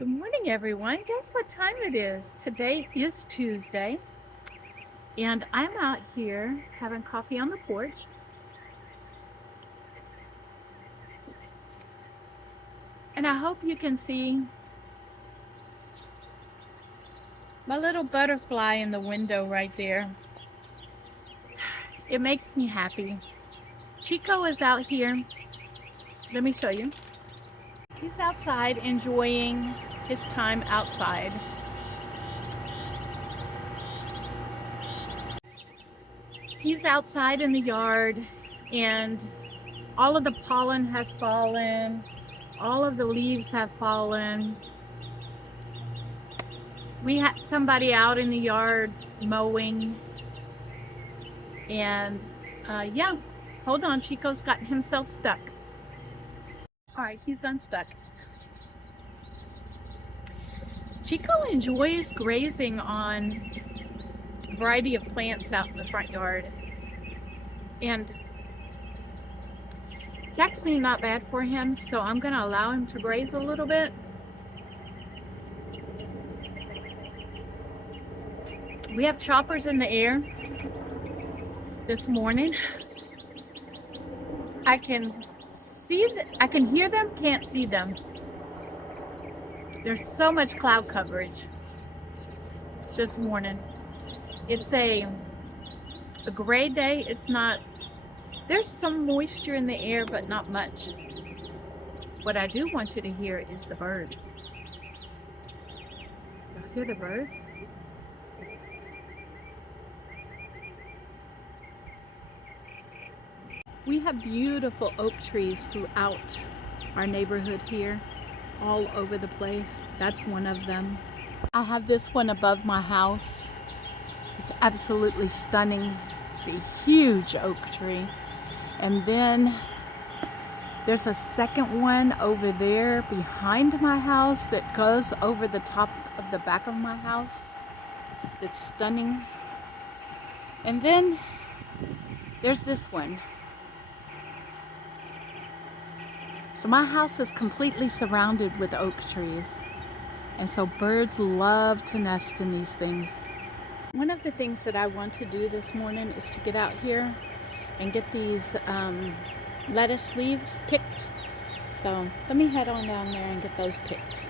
Good morning, everyone. Guess what time it is? Today is Tuesday, and I'm out here having coffee on the porch. And I hope you can see my little butterfly in the window right there. It makes me happy. Chico is out here. Let me show you. He's outside enjoying his time outside. He's outside in the yard, and all of the pollen has fallen. All of the leaves have fallen. We had somebody out in the yard mowing, and yeah, hold on, Chico's got himself stuck. All right, he's unstuck. Chico enjoys grazing on a variety of plants out in the front yard, and it's actually not bad for him, so I'm going to allow him to graze a little bit. We have choppers in the air this morning. I can hear them, can't see them. There's so much cloud coverage this morning. It's a gray day. It's not, there's some moisture in the air, but not much. What I do want you to hear is the birds. You hear the birds? We have beautiful oak trees throughout our neighborhood here, all over the place. That's one of them. I have this one above my house. It's absolutely stunning. It's a huge oak tree. And then there's a second one over there behind my house that goes over the top of the back of my house. It's stunning. And then there's this one. So my house is completely surrounded with oak trees. And so birds love to nest in these things. One of the things that I want to do this morning is to get out here and get these lettuce leaves picked. So let me head on down there and get those picked.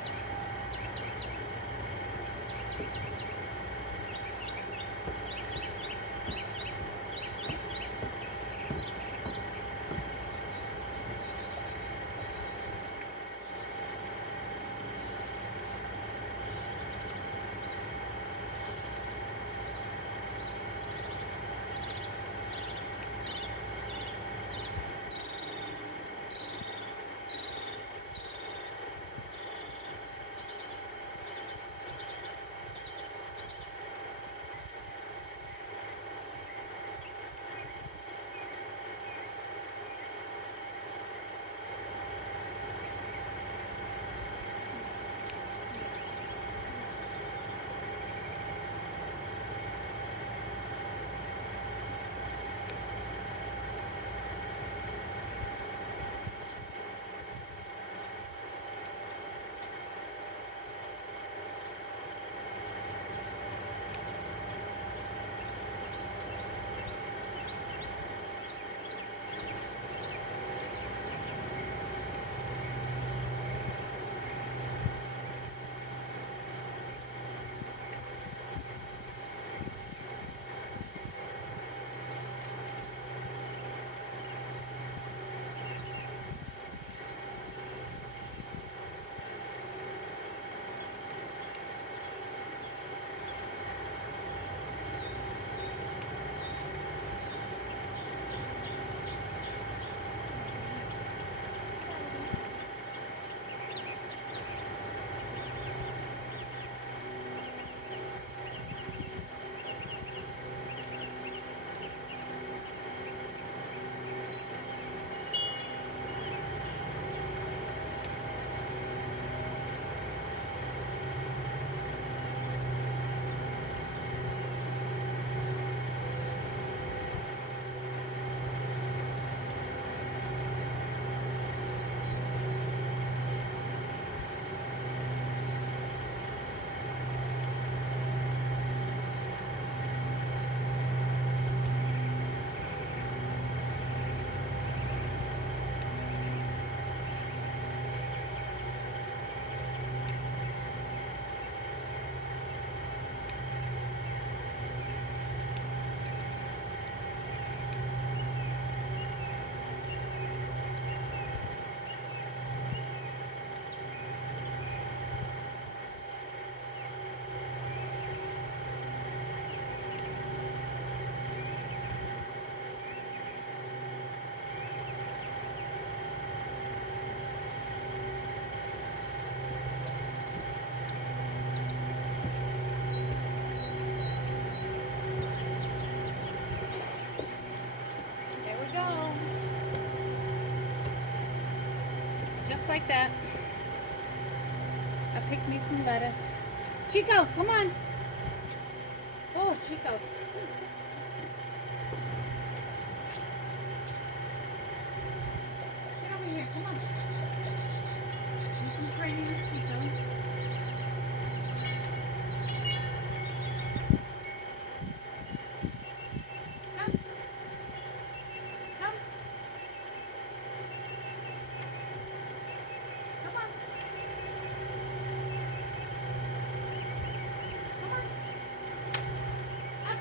like that. I picked me some lettuce. Chico, come on. Oh, Chico. Get over here, come on. Do some training with Chico. Come, come. Come on. Come on. Up. Up. Up. Up. Come.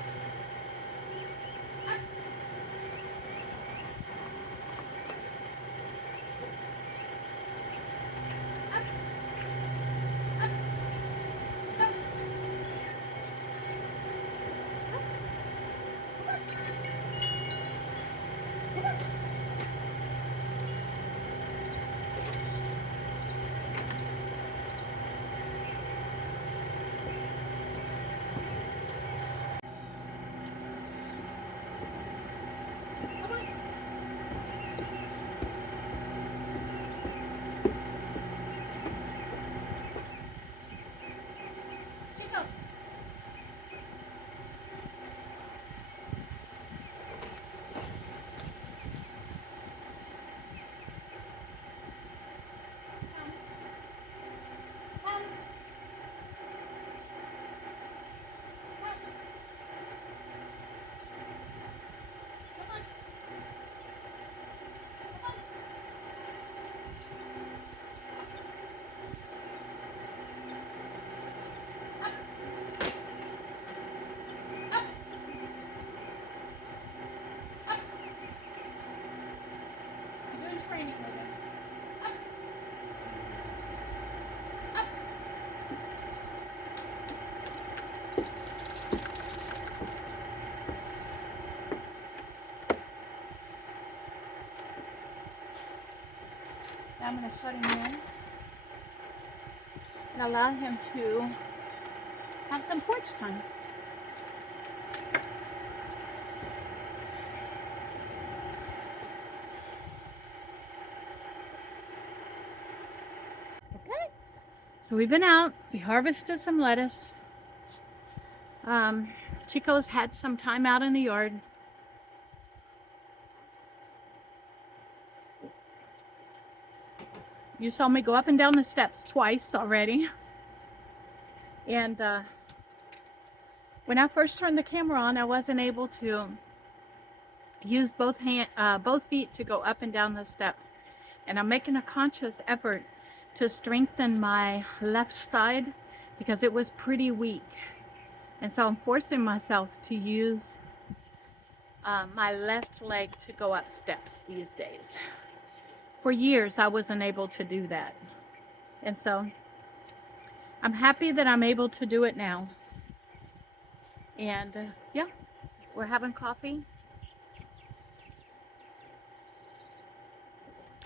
Come on. Come on. Chico. Come. Come. Come. Come on. Come on. Up. Up. Up. I'm doing training with him. Up. Up. Now I'm going to shut him in and allow him to have some porch time. Okay, so we've been out. We harvested some lettuce. Chico's had some time out in the yard. You saw me go up and down the steps twice already. And when I first turned the camera on, I wasn't able to use both feet to go up and down the steps. And I'm making a conscious effort to strengthen my left side because it was pretty weak. And so I'm forcing myself to use my left leg to go up steps these days. For years, I wasn't able to do that. And so I'm happy that I'm able to do it now. And yeah, we're having coffee.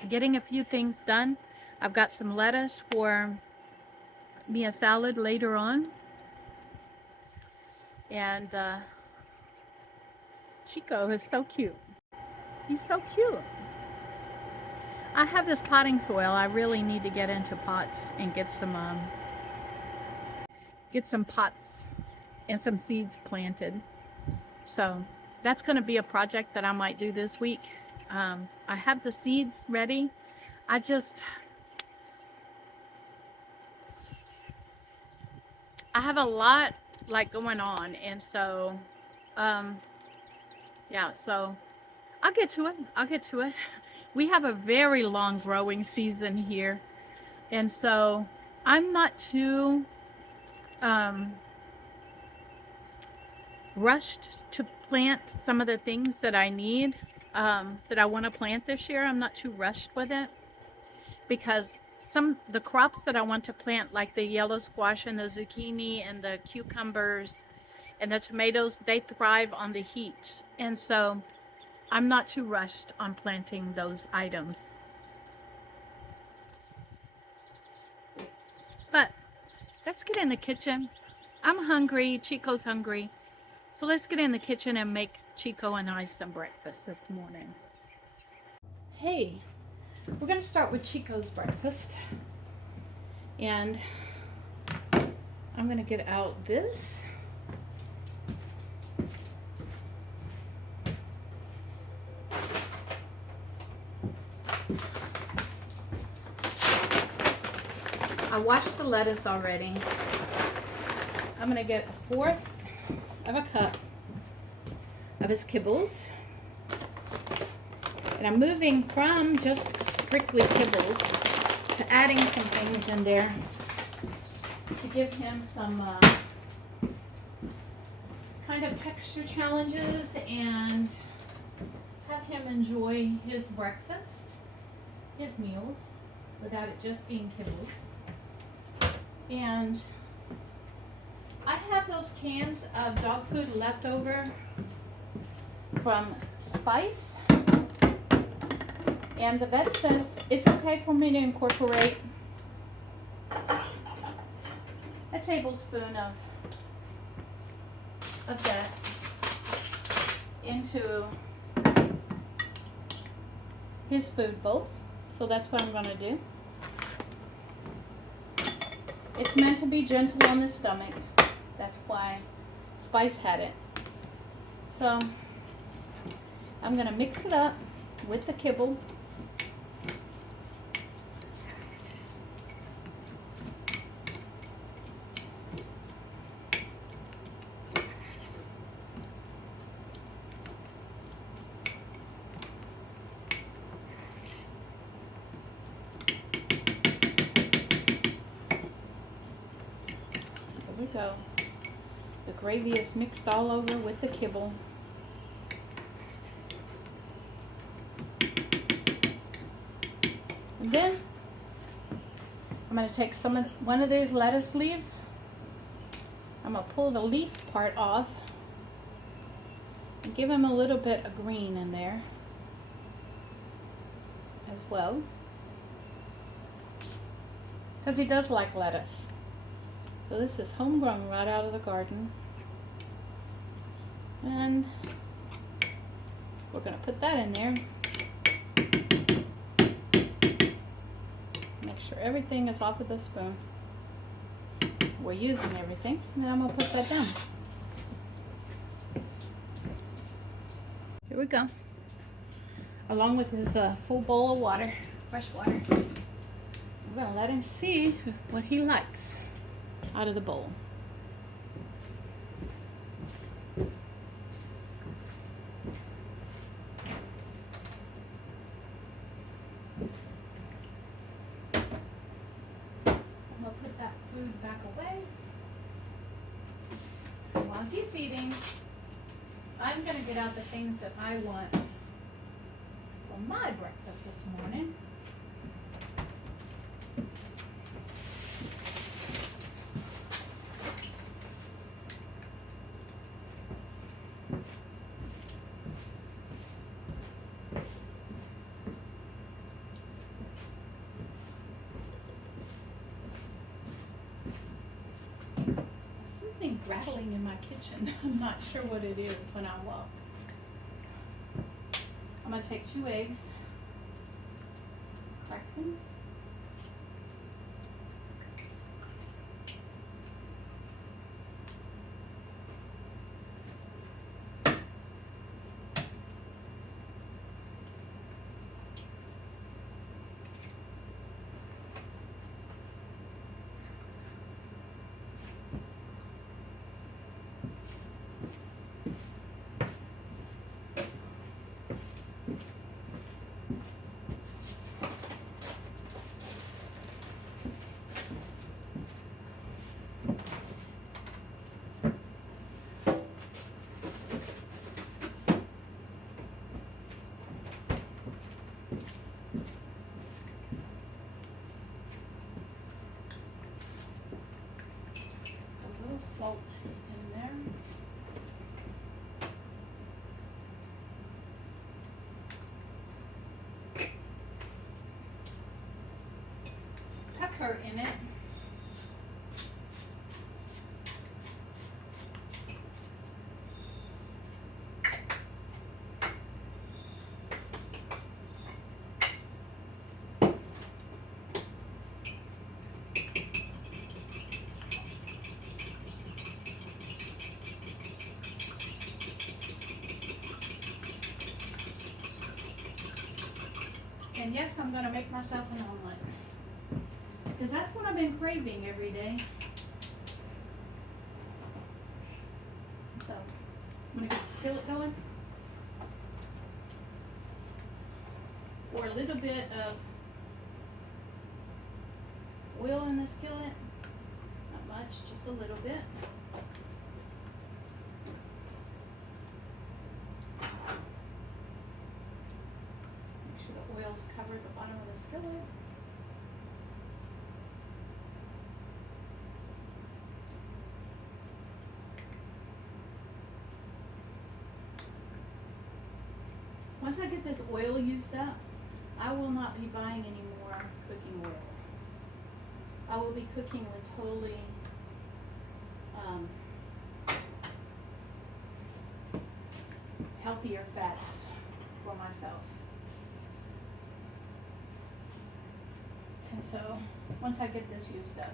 Getting a few things done. I've got some lettuce for me a salad later on. And Chico is so cute. He's so cute. I have this potting soil. I really need to get into pots and get some pots and some seeds planted. So that's going to be a project that I might do this week. I have the seeds ready. I have a lot like going on, and so yeah, so I'll get to it. We have a very long growing season here, and so I'm not too rushed to plant some of the things that I need, that I want to plant this year. I'm not too rushed with it because the crops that I want to plant, like the yellow squash and the zucchini and the cucumbers and the tomatoes, they thrive on the heat. And so I'm not too rushed on planting those items. But let's get in the kitchen. I'm hungry. Chico's hungry. So let's get in the kitchen and make Chico and I some breakfast this morning. Hey, We're going to start with Chico's breakfast. And I'm going to get out this. I washed the lettuce already. I'm going to get 1/4 of a cup of his kibbles. And I'm moving from just strictly kibbles to adding some things in there to give him some kind of texture challenges and have him enjoy his breakfast, his meals, without it just being kibbles. And I have those cans of dog food left over from Spice. And the vet says it's okay for me to incorporate a tablespoon of that into his food bowl. So that's what I'm going to do. It's meant to be gentle on the stomach. That's why Spice had it. So I'm going to mix it up with the kibble. There we go. The gravy is mixed all over with the kibble. And then I'm going to take one of these lettuce leaves. I'm going to pull the leaf part off and give him a little bit of green in there as well, because he does like lettuce. So this is homegrown right out of the garden. And we're going to put that in there. Make sure everything is off of the spoon. We're using everything. And then I'm going to put that down. Here we go. Along with his full bowl of water, fresh water. We're going to let him see what he likes out of the bowl. Put that food back away. And while he's eating, I'm going to get out the things that I want for my breakfast this morning. Rattling in my kitchen. I'm not sure what it is when I walk. I'm going to take 2 eggs, crack them. Salt in there. Pepper in it. And yes, I'm gonna make myself an omelet. Because that's what I've been craving every day. So, I'm gonna get the skillet going. Pour a little bit of oil in the skillet. Not much, just a little bit. Make sure the oils cover the bottom of the skillet. Once I get this oil used up, I will not be buying any more cooking oil. I will be cooking with totally healthier fats for myself. And so, once I get this used up,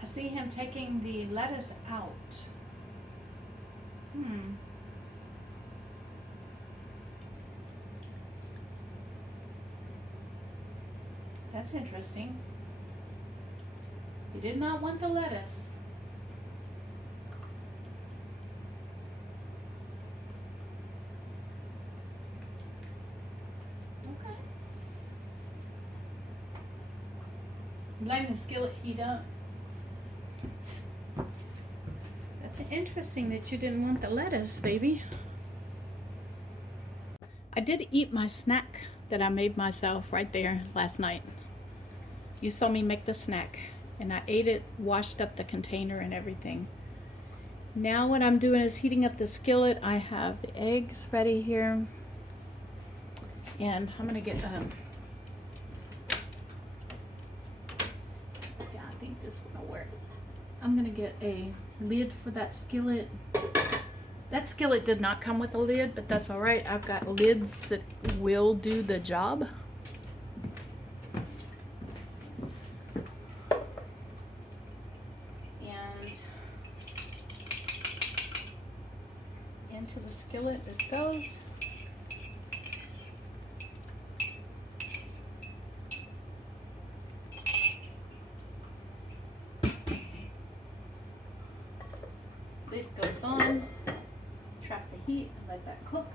I see him taking the lettuce out. That's interesting. He did not want the lettuce. Okay. I'm letting the skillet heat up. That's interesting that you didn't want the lettuce, baby. I did eat my snack that I made myself right there last night. You saw me make the snack, and I ate it, washed up the container and everything. Now what I'm doing is heating up the skillet. I have the eggs ready here, and I'm gonna get yeah, I think this will work. I'm gonna get a lid for that skillet. That skillet did not come with a lid, but that's all right. I've got lids that will do the job. And into the skillet this goes. Lid goes on. Trap the heat and let that cook.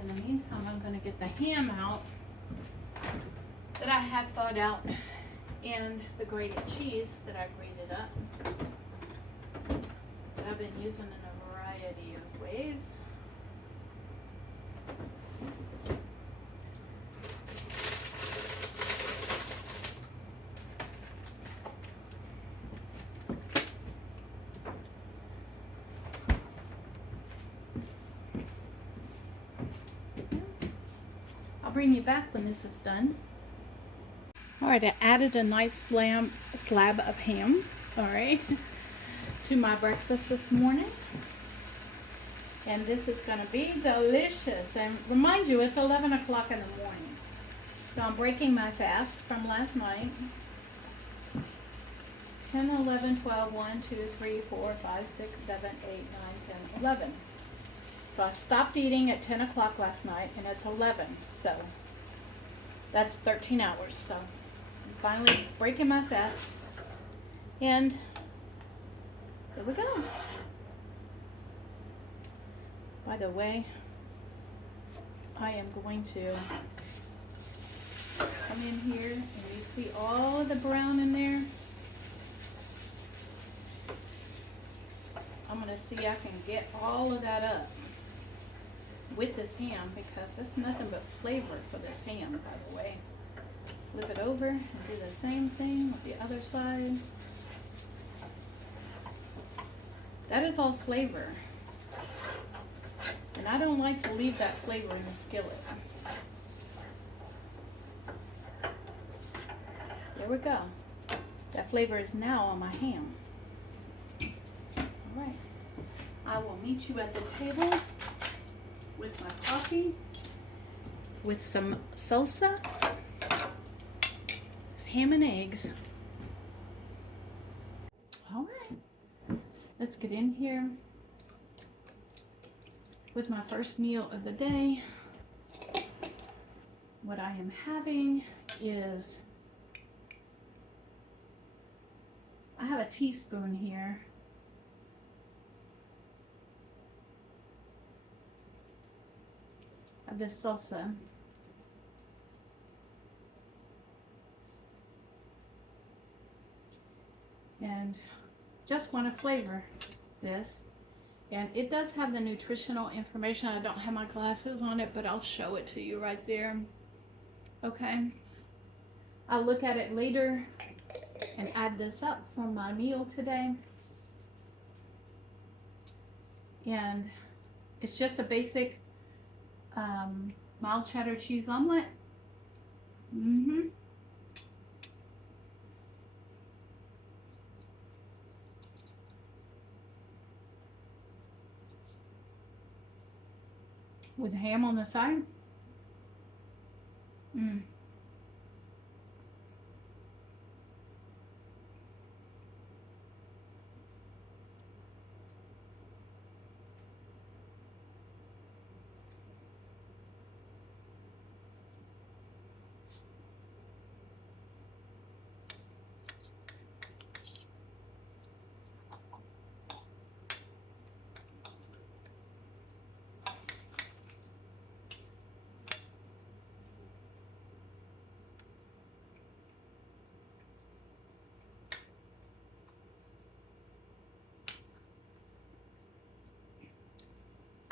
In the meantime, I'm going to get the ham out that I have thawed out and the grated cheese that I grated up. That I've been using in a variety of ways. I'll bring you back when this is done. All right, I added a nice slab of ham, all right, to my breakfast this morning. And this is gonna be delicious. And remind you, it's 11 o'clock in the morning. So I'm breaking my fast from last night. 10, 11, 12, 1, 2, 3, 4, 5, 6, 7, 8, 9, 10, 11. So I stopped eating at 10 o'clock last night, and it's 11, so that's 13 hours. So I'm finally breaking my fast, and there we go. By the way, I am going to come in here, and you see all the brown in there. I'm going to see I can get all of that up with this ham, because there's nothing but flavor for this ham, by the way. Flip it over and do the same thing with the other side. That is all flavor. And I don't like to leave that flavor in the skillet. There we go. That flavor is now on my ham. All right. I will meet you at the table with my coffee, with some salsa, ham and eggs, get in here with my first meal of the day. What I am having is, I have a teaspoon here of this salsa. And just want to flavor this. And it does have the nutritional information. I don't have my glasses on it, but I'll show it to you right there. Okay. I'll look at it later and add this up for my meal today. And it's just a basic mild cheddar cheese omelet. With ham on the side.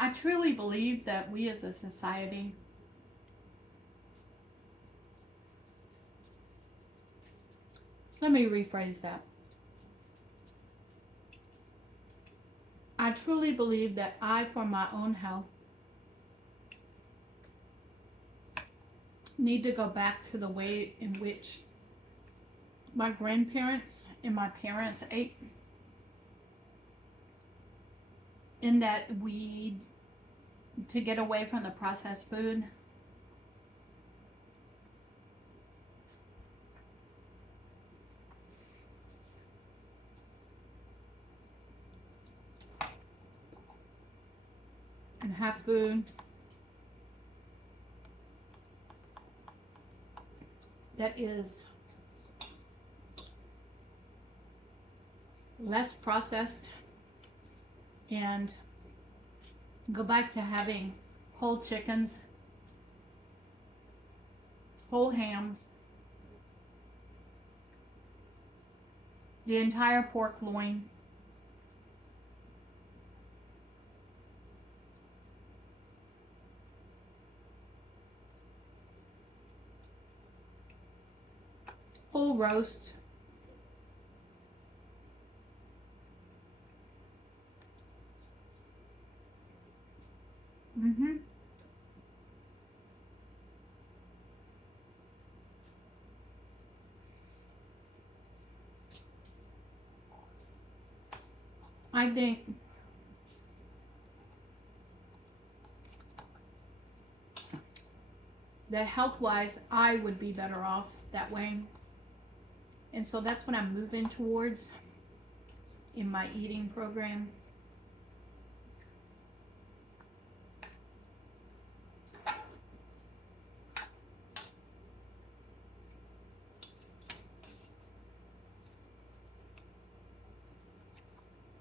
I truly believe that we as a society let me rephrase that. I truly believe that I, for my own health, need to go back to the way in which my grandparents and my parents ate. In that to get away from the processed food. And have food that is less processed, and go back to having whole chickens, whole hams, the entire pork loin, full roast, I think that health-wise, I would be better off that way. And so that's what I'm moving towards in my eating program.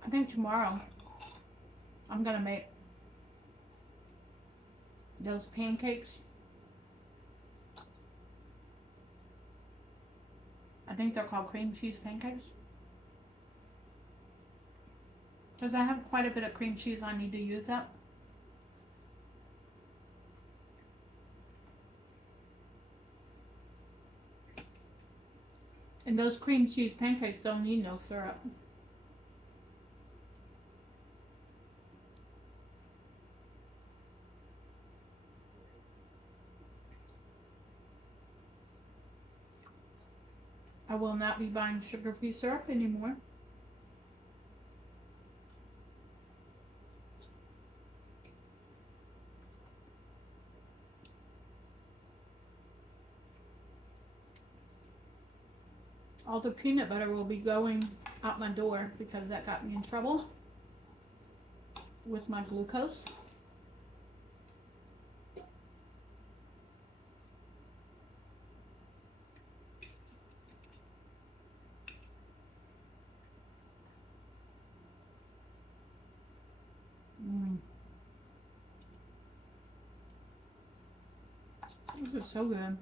I think tomorrow I'm gonna make those pancakes. I think they're called cream cheese pancakes. Because I have quite a bit of cream cheese I need to use up. And those cream cheese pancakes don't need no syrup. I will not be buying sugar-free syrup anymore. All the peanut butter will be going out my door because that got me in trouble. with my glucose. This is so good.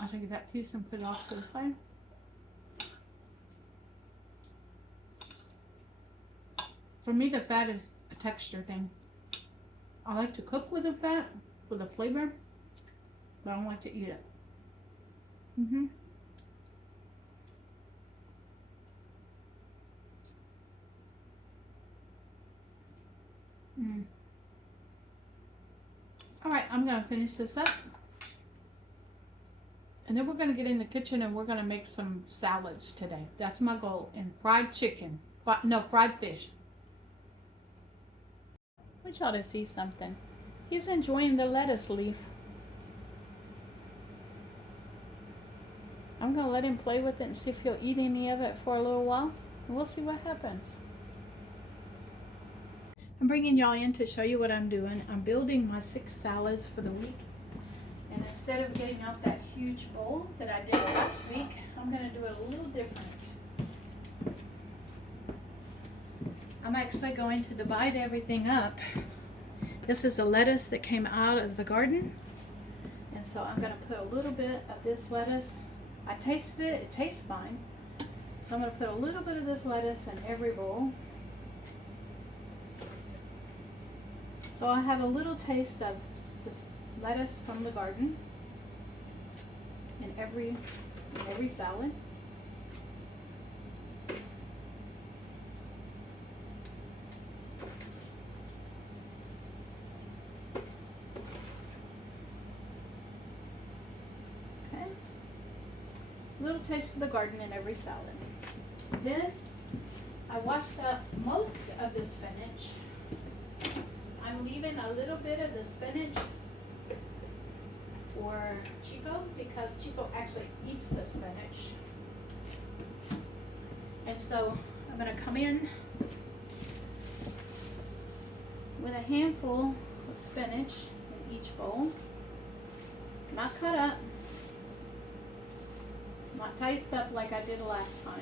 I'll take that piece and put it off to the side. For me, the fat is a texture thing. I like to cook with the fat for the flavor, but I don't like to eat it. All right, I'm gonna finish this up. And then we're gonna get in the kitchen and we're gonna make some salads today. That's my goal. And fried chicken. No, fried fish. I want y'all to see something. He's enjoying the lettuce leaf. I'm gonna let him play with it and see if he'll eat any of it for a little while. And we'll see what happens. I'm bringing y'all in to show you what I'm doing. I'm building my 6 salads for the week. And instead of getting out that huge bowl that I did last week, I'm gonna do it a little different. I'm actually going to divide everything up. This is the lettuce that came out of the garden. And so I'm gonna put a little bit of this lettuce. I tasted it, it tastes fine. So I'm gonna put a little bit of this lettuce in every bowl. So I have a little taste of the lettuce from the garden in every salad. Okay. A little taste of the garden in every salad. Then I washed up most of the spinach. I'm leaving a little bit of the spinach for Chico because Chico actually eats the spinach. And so I'm going to come in with a handful of spinach in each bowl. Not cut up, not diced up like I did last time.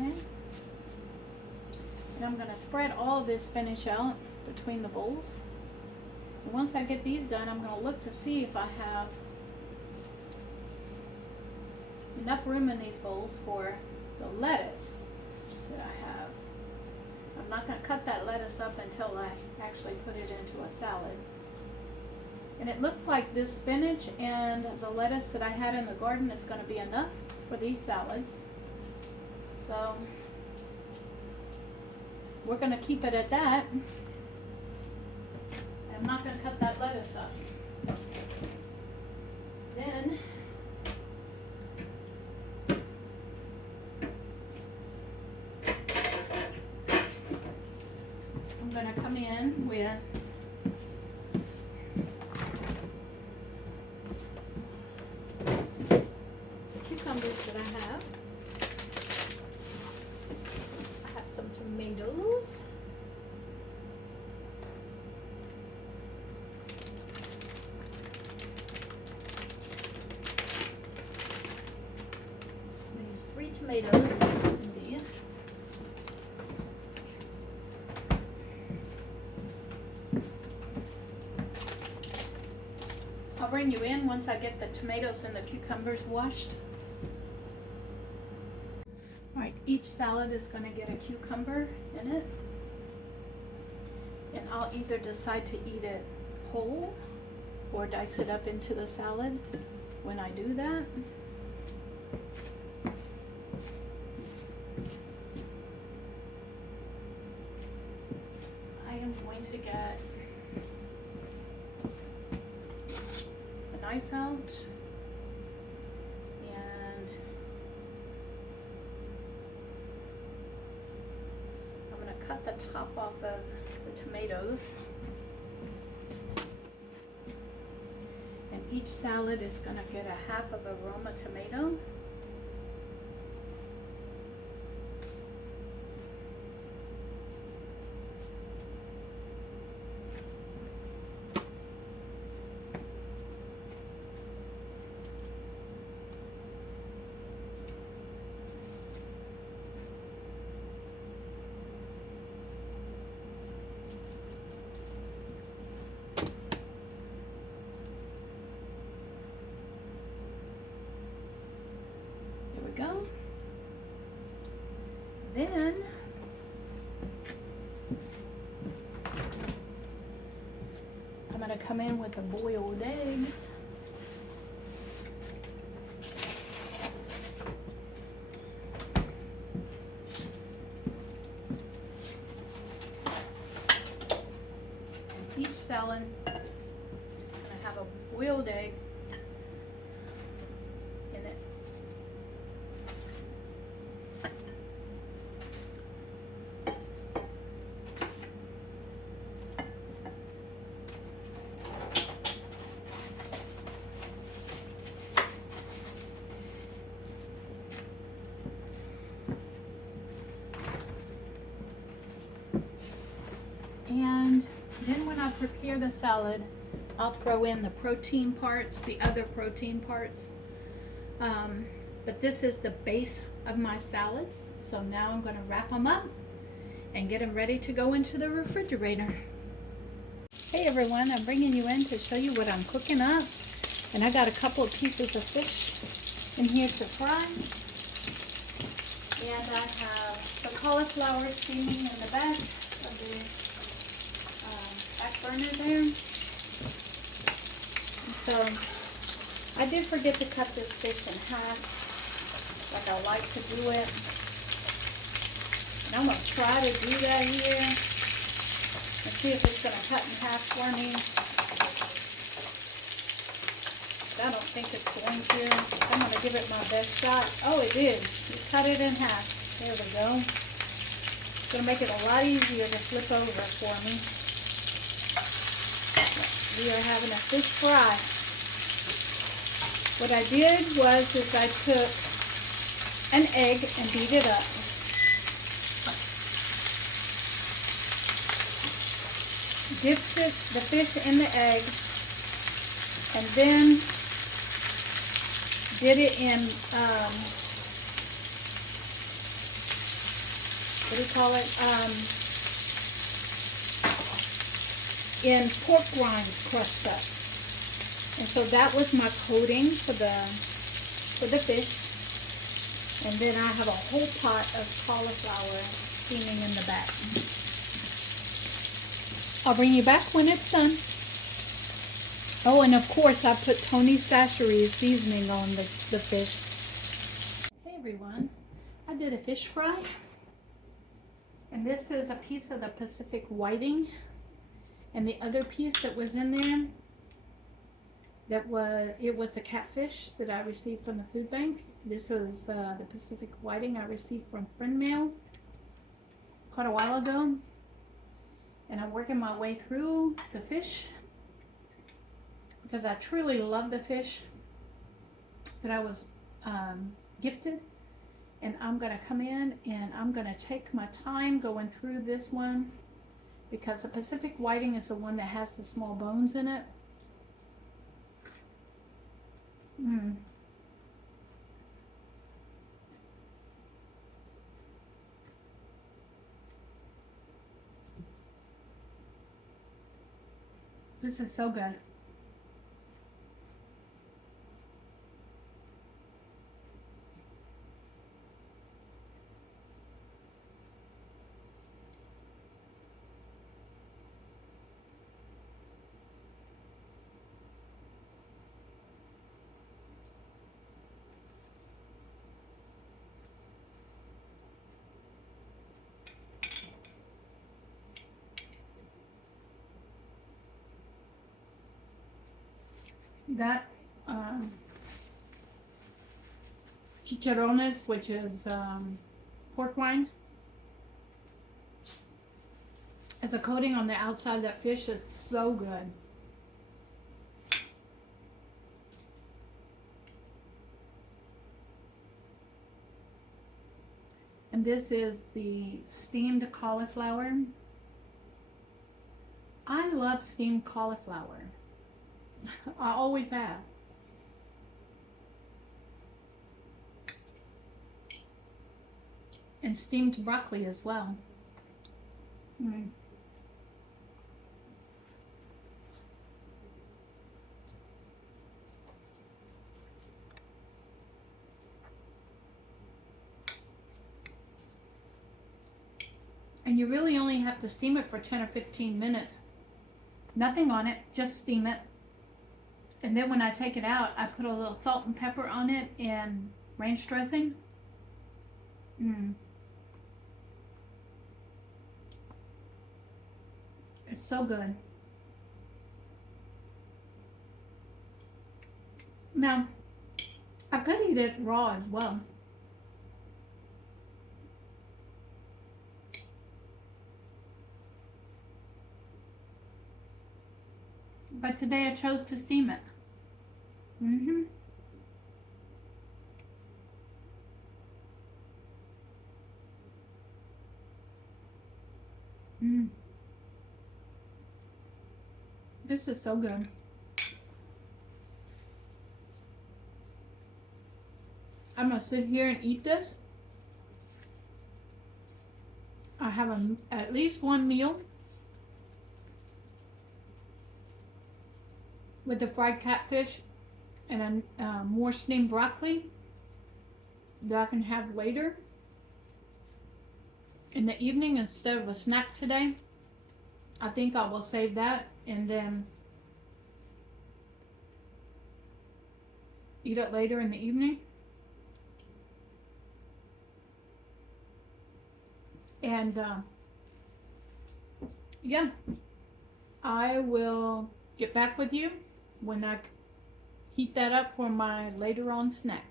Okay. And I'm going to spread all this spinach out between the bowls. And once I get these done, I'm going to look to see if I have enough room in these bowls for the lettuce that I have. I'm not going to cut that lettuce up until I actually put it into a salad. And it looks like this spinach and the lettuce that I had in the garden is going to be enough for these salads. So we're going to keep it at that. I'm not going to cut that lettuce up. Then I'm going to come in with cucumbers that I have. I have some tomatoes. I use 3 tomatoes in these. I'll bring you in once I get the tomatoes and the cucumbers washed. Alright, each salad is going to get a cucumber in it. And I'll either decide to eat it whole or dice it up into the salad when I do that. I am going to get a knife out and cut the top off of the tomatoes. And each salad is gonna get a half of a Roma tomato. Go. Then I'm going to come in with the boiled eggs. And each salad is going to have a boiled egg in it. And then when I prepare the salad, I'll throw in the protein parts, the other protein parts. But this is the base of my salads. So now I'm going to wrap them up and get them ready to go into the refrigerator. Hey everyone, I'm bringing you in to show you what I'm cooking up. And I got a couple of pieces of fish in here to fry. And I have the cauliflower steaming in the back of the back burner there. And so I did forget to cut this fish in half, like I like to do it. And I'm going to try to do that here and see if it's going to cut in half for me. I don't think it's going to. I'm going to give it my best shot. Oh, it did. You cut it in half. There we go. It's going to make it a lot easier to flip over for me. We are having a fish fry. What I did was I took an egg and beat it up. Dipped the fish in the egg and then did it in, what do you call it? In pork rinds crushed up. And so that was my coating for the fish. And then I have a whole pot of cauliflower steaming in the back. I'll bring you back when it's done. Oh, and of course I put Tony Chachere's seasoning on the fish. Hey everyone, I did a fish fry. And this is a piece of the Pacific whiting. And the other piece that was in there, it was the catfish that I received from the food bank. This was the Pacific whiting I received from Friend Mail quite a while ago. And I'm working my way through the fish because I truly love the fish that I was gifted. And I'm going to come in and I'm going to take my time going through this one because the Pacific whiting is the one that has the small bones in it. This is so good. That chicharrones, which is pork rinds, as a coating on the outside of that fish is so good. And this is the steamed cauliflower. I love steamed cauliflower. I always have. And steamed broccoli as well. Mm. And you really only have to steam it for 10 or 15 minutes. Nothing on it, just steam it. And then when I take it out, I put a little salt and pepper on it and ranch dressing. It's so good. Now, I could eat it raw as well. But today I chose to steam it. Mm-hmm. Mm. This is so good. I'm gonna sit here and eat this. I have at least one meal with the fried catfish and more steamed broccoli that I can have later in the evening instead of a snack today. I think I will save that and then eat it later in the evening. And yeah, I will get back with you when I heat that up for my later on snack.